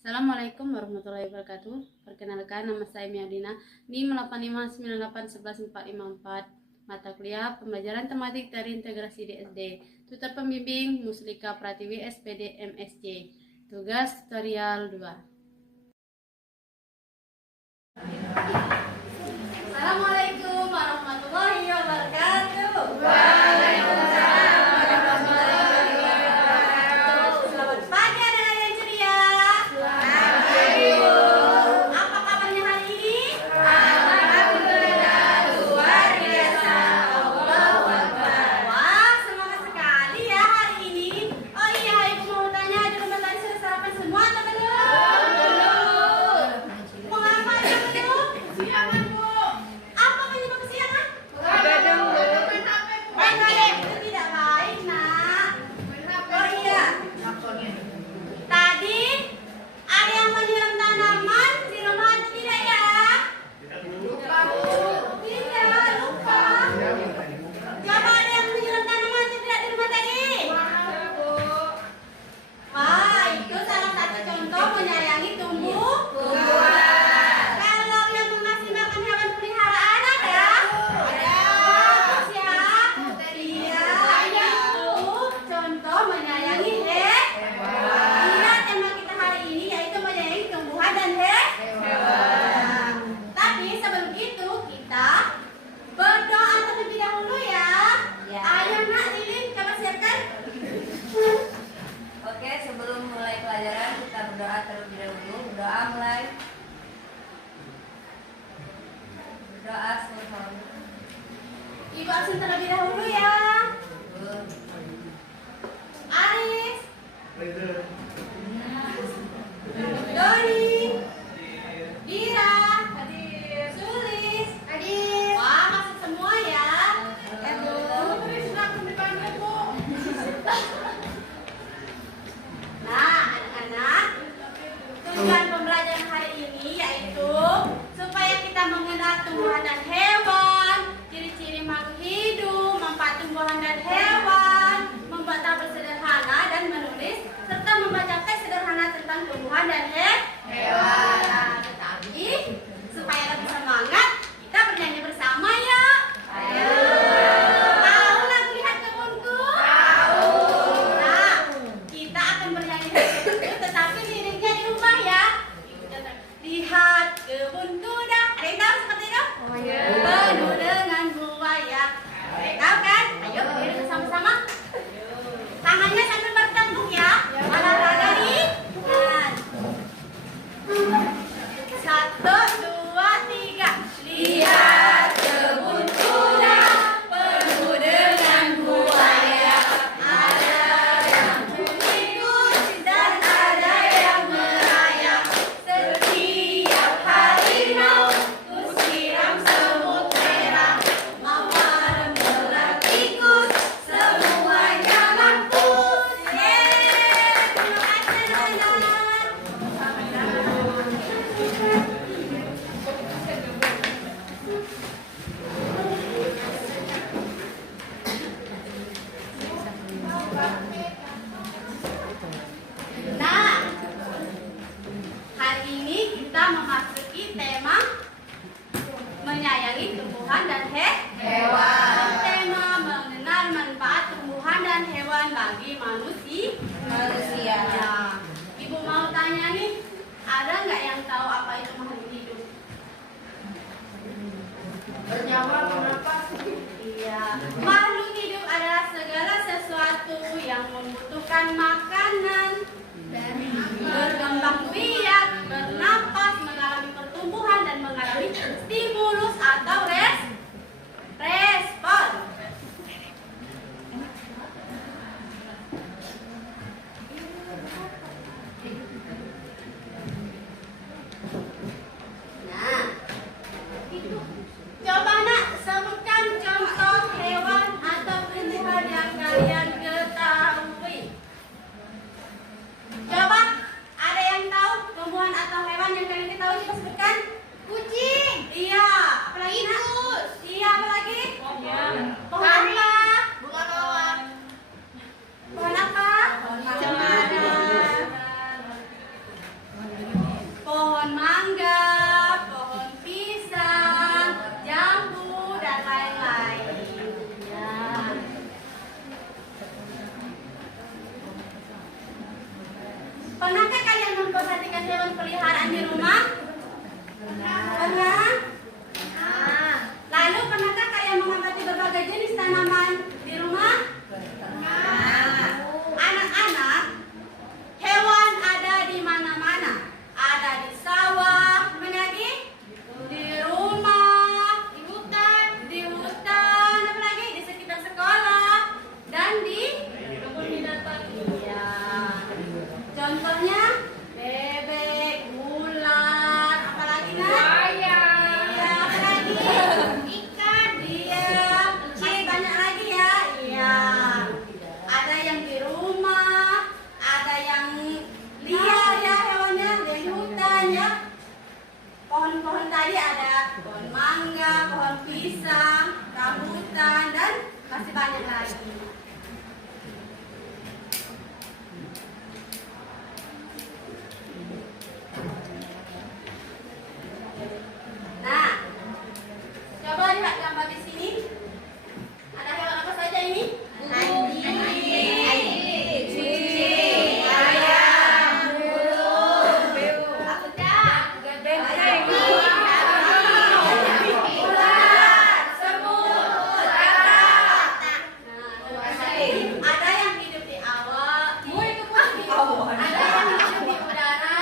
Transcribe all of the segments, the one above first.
Assalamualaikum warahmatullahi wabarakatuh. Perkenalkan, nama saya Miadina, NIM 8598114454. Mata kuliah pembelajaran tematik terintegrasi di SD. Tutor pembimbing Muslika Pratiwi SPD MSc. Tugas tutorial 2. Assalamualaikum warahmatullahi wabarakatuh. Waalaikumsalam warahmatullahi wabarakatuh. Selamat pagi anak-anak yang ceria. Selamat pagi, Bu. Apa kabarnya hari ini? Alhamdulillah luar biasa. Allahu Akbar. Wah, semangat sekali ya hari ini. Oh iya, Ibu mau tanya, di rumah tadi sudah sarapan semua atau belum? Belum. Mau ngapain belum? Kesiangan, Bu. Apa penyebab kesiangan? Begadang, Bu. Main HP itu tidak baik, Nak. Oh iya. Tadi ada yang menyiram tanaman di rumah atau tidak ya? Lupa, Bu. Tidak, lupa. Coba ada yang menyiram tanaman atau tidak di rumah tadi? Wah, itu salah satu contoh menyayangi tumbuh-tumbuhan. Kalau yang mengasih makan hewan peliharaan ada? Ada. Bagus ya. Iya, itu contoh menyayangi hewan. Iya, tema kita hari ini yaitu menyayangi tumbuhan dan hewan. Tapi sebelum itu kita berdoa terlebih dahulu ya. Ayo Nak, Lilin, coba siapkan. Oke, sebelum mulai pelajaran kita berdoa terlebih dahulu. Berdoa mulai. Berdoa semua. Ibu absen terlebih dahulu ya. Aris, Doni, Dira, Sulis, wah masuk semua ya. Nah, anak-anak, tujuan pembelajaran hari ini yaitu supaya kita mengenal tumbuhan dan hewan, ciri-ciri makhluk hidup, manfaat tumbuhan dan hewan, membuat tabel sederhana dan menulis, serta membaca teks sederhana tentang tumbuhan dan hewan. Nah, tetapi supaya lebih semangat, kita bernyanyi bersama ya. Ayo. Tahu lagu Lihat Kebunku? Tahu. Nah, kita akan bernyanyi lagu itu, tetapi liriknya dirubah ya. Lihat kebunku dah. Ada yang tahu seperti itu? Penuh dengan buaya. Ada yang tahu kan? Ayo berdiri sama-sama. Tangannya sambil bertepuk ya. Olahraga ringan. 1, 2, 3. Lihat kebunku dah, penuh dengan buaya. Ada yang mengikut dan ada yang merayap. Setiap hari mau ku siram semut merah. Mawar melar tikus, semuanya mampus. Yeay, terima kasih anak-anak. Nah, hari ini kita memasuki tema menyayangi tumbuhan dan hewan. Tema mengenal manfaat tumbuhan dan hewan bagi manusia. Ya. Ibu mau tanya nih, ada nggak yang tahu apa itu makhluk hidup? Bernyawa bernafas. Iya, makhluk hidup adalah segala sesuatu yang membutuhkan makanan, berkembang biak, bernapas, mengalami pertumbuhan dan mengalami stimulus atau respon. Nah, coba Nak sebutkan contoh hewan atau tumbuhan yang kalian ketahui. Pernahkah kalian memperhatikan hewan peliharaan di rumah? Pernah? Lalu pernahkah kalian mengamati berbagai jenis tanaman di rumah? Anak-anak, hewan ada di mana-mana. Ada di sawah, lagi di rumah, di hutan, apalagi di sekitar sekolah, dan di kebun binatang. Iya. Contohnya bebek, ular, apalagi nak? Iya, apalagi ikan. Iya, masih banyak lagi ya. Iya. Ada yang di rumah, ada yang liar ya hewannya, ada yang di hutan ya. Pohon-pohon tadi ada pohon mangga, pohon pisang, rambutan, dan masih banyak lagi. Nah, coba lihat gambar di sini. Ada hewan apa saja ini? Ada yang hidup di awal, ada yang hidup di udara,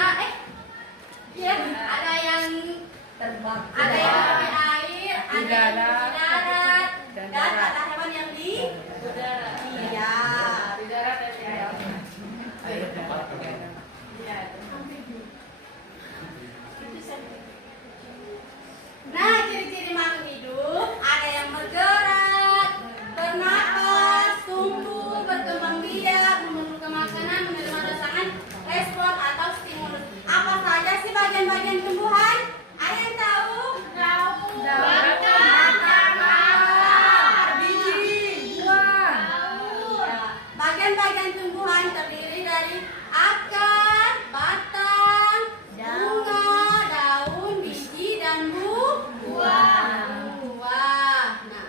ya, ada yang Terbang. ada yang hidup di air, ada yang hidup di darat, dan ada hewan yang di udara. Iya. Nah, ciri-ciri makhluk hidup ada yang bergerak, bernapas, tumbuh, berkembang biak, memerlukan makanan, menerima rangsangan, respon atau stimulus. Apa saja sih bagian-bagian tumbuhan? Ada yang tahu? Biji, buah. Bagian-bagian tumbuhan terdiri dari akar, batang, bunga, daun, biji, dan buah. Nah,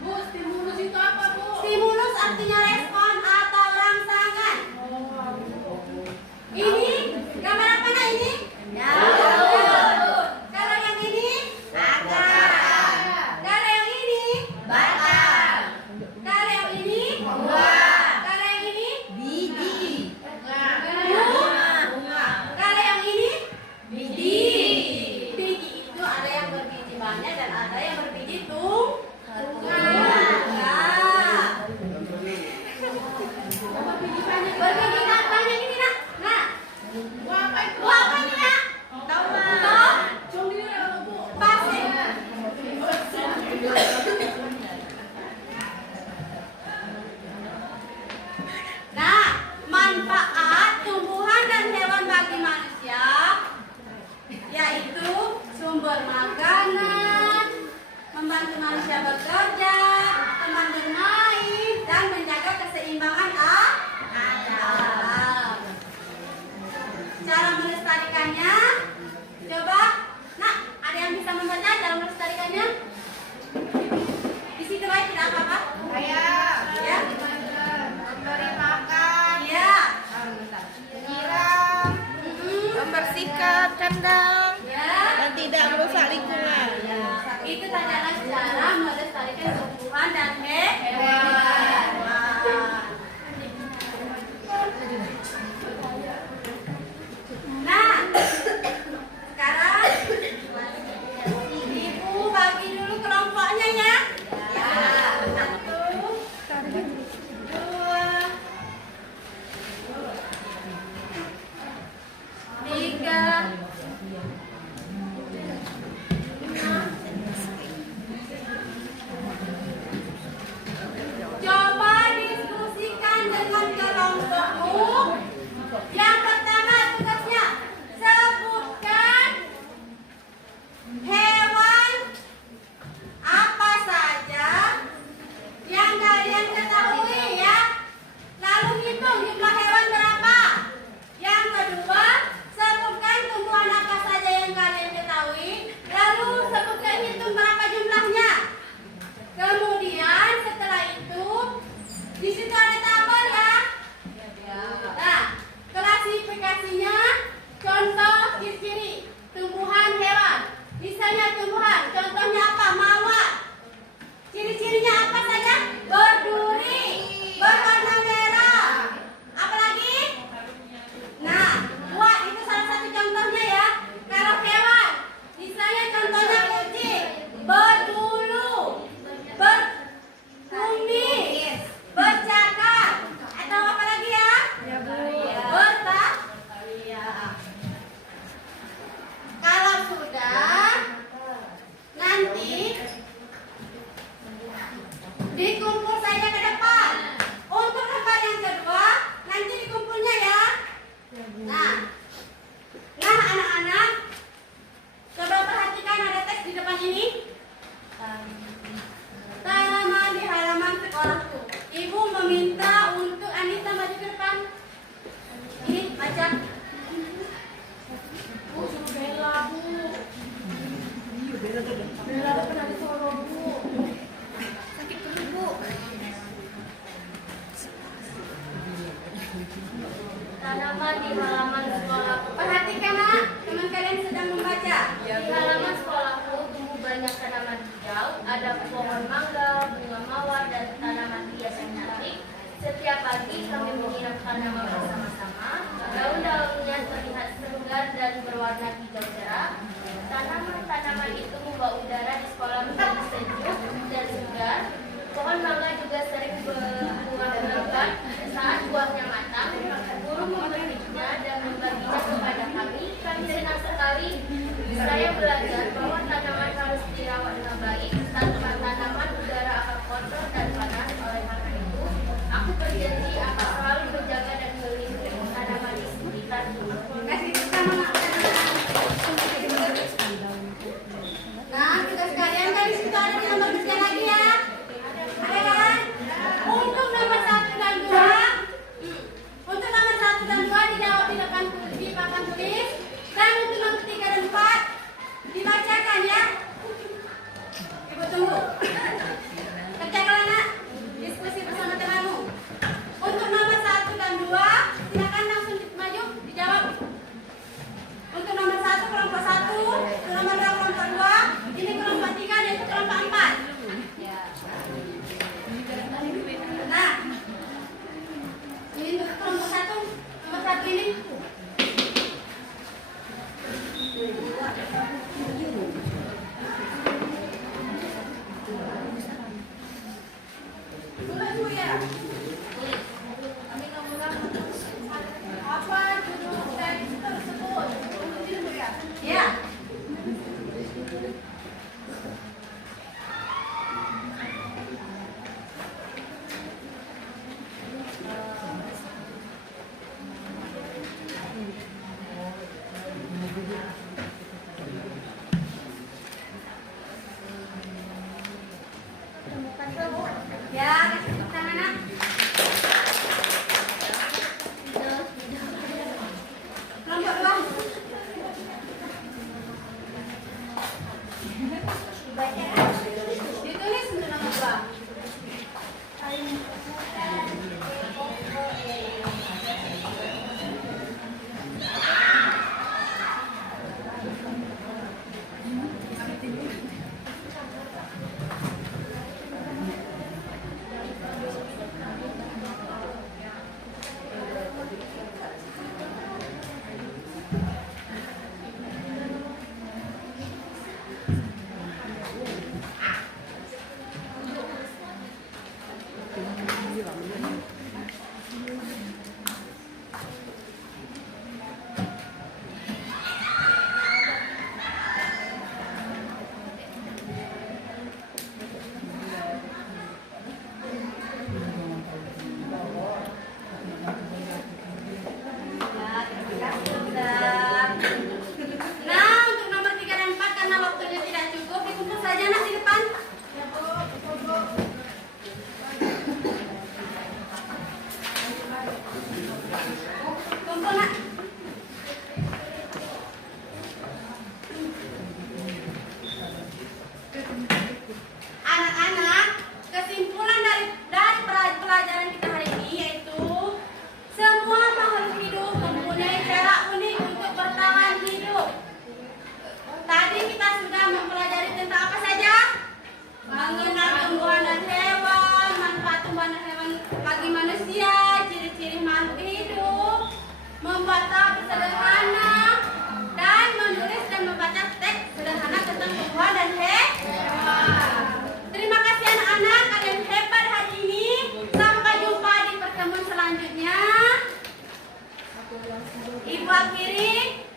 Bu, stimulus itu apa, Bu? Stimulus artinya respon atau rangsangan. Ini gambar apa nak ini? Daun. Kalau yang ini? Akar. Kalau yang ini? Batang. Kalau yang ini? Buah. Kalau yang ini? Biji. Bunga. Kalau yang ini? Biji. Biji itu ada yang berbiji banyak dan ada yang berbiji tunggal. Berbiji banyak ini nak. Nah, buah apa itu? Buah apa ini nak? Pasir. Nah, manfaat tumbuhan dan hewan bagi manusia yaitu sumber makanan, membantu manusia bekerja, teman bermain, dan menjaga keseimbangan alam. Cara melestarikannya, coba, nak, ada yang bisa membaca cara melestarikannya? Di situ baik tidak apa-apa? Ya. Memberi makan, Iya. menyiram, membersihkan kandang, Ya. dan tidak merusak lingkungan. Itu adalah cara melestarikan tumbuhan dan hewan. Nah, sekarang Ibu bagi dulu kelompoknya ya. Satu, dua, tiga, Contoh ciri-ciri tumbuhan hewan. Misalnya tumbuhan, contohnya apa? Mawar. Ciri-cirinya apa saja? Berduri, berwarna merah. Apalagi? Nah, buah itu salah satu contohnya ya. Kalau hewan, misalnya contohnya kucing, berbulu, berkumis, bercakar, atau apa lagi ya? Bertaria. Kalau sudah, nanti dikumpul saja ke depan. Untuk lembar yang kedua, nanti dikumpulnya ya. Nah, anak-anak, coba perhatikan ada teks di depan ini. Tanaman di halaman sekolahku. Ibu meminta untuk Anita maju ke depan. Ini baca. Bu, suruh Bella, Bu. Bella pernah disuruh, Bu. Sakit perut, Bu. Tanaman di halaman sekolahku. Perhatikan, Nak. Teman kalian sedang membaca. Di halaman sekolahku tumbuh banyak tanaman hijau, ada pohon mangga, bunga mawar, dan tanaman hias yang cantik. Setiap pagi kami menyiram tanaman bersama-sama. Daun-daunnya terlihat segar dan berwarna hijau cerah. Tanaman-tanaman itu membawa udara di sekolah menjadi sejuk dan segar. Pohon mangga juga sering berbuah lebat. Saat buahnya matang, guru memetiknya dan membaginya kepada kami. Kami senang sekali. Saya belajar bahwa tanaman harus dirawat dengan baik. Tanpa tanaman, udara akan kotor dan panas. Oleh karena itu, aku berjanji akan selalu menjaga dan melindungi tanaman di sekitarku. membuat tabel sederhana, dan menulis dan membaca teks sederhana tentang tumbuhan dan hewan. Terima kasih anak-anak, kalian hebat hari ini. Sampai jumpa di pertemuan selanjutnya. Ibu akhiri.